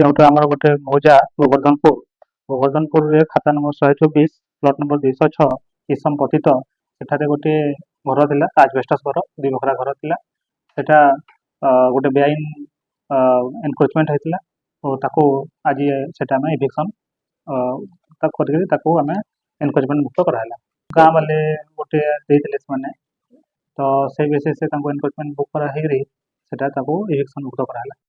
जोटा आमर गोटे मौजा गोवर्धनपुर रे खाता नंबर 124 प्लॉट नंबर 206 किसम पतित सेठारे गोटे घर थिला आजबेस्टस घर दि बखरा घर थिला सेटा गोटे बेआईन एनक्रोचमेंट होइतिला तो ताको आज सेटा में इविक्शन ताको करके ताको हमें एनक्रोचमेंट मुक्त कराला गाँ वाले गोटे देइतिले माने तो से बेसिस से ताको एनक्रोचमेंट बुक करा हेगरी सेटा ताको इविक्शन मुक्त कराला।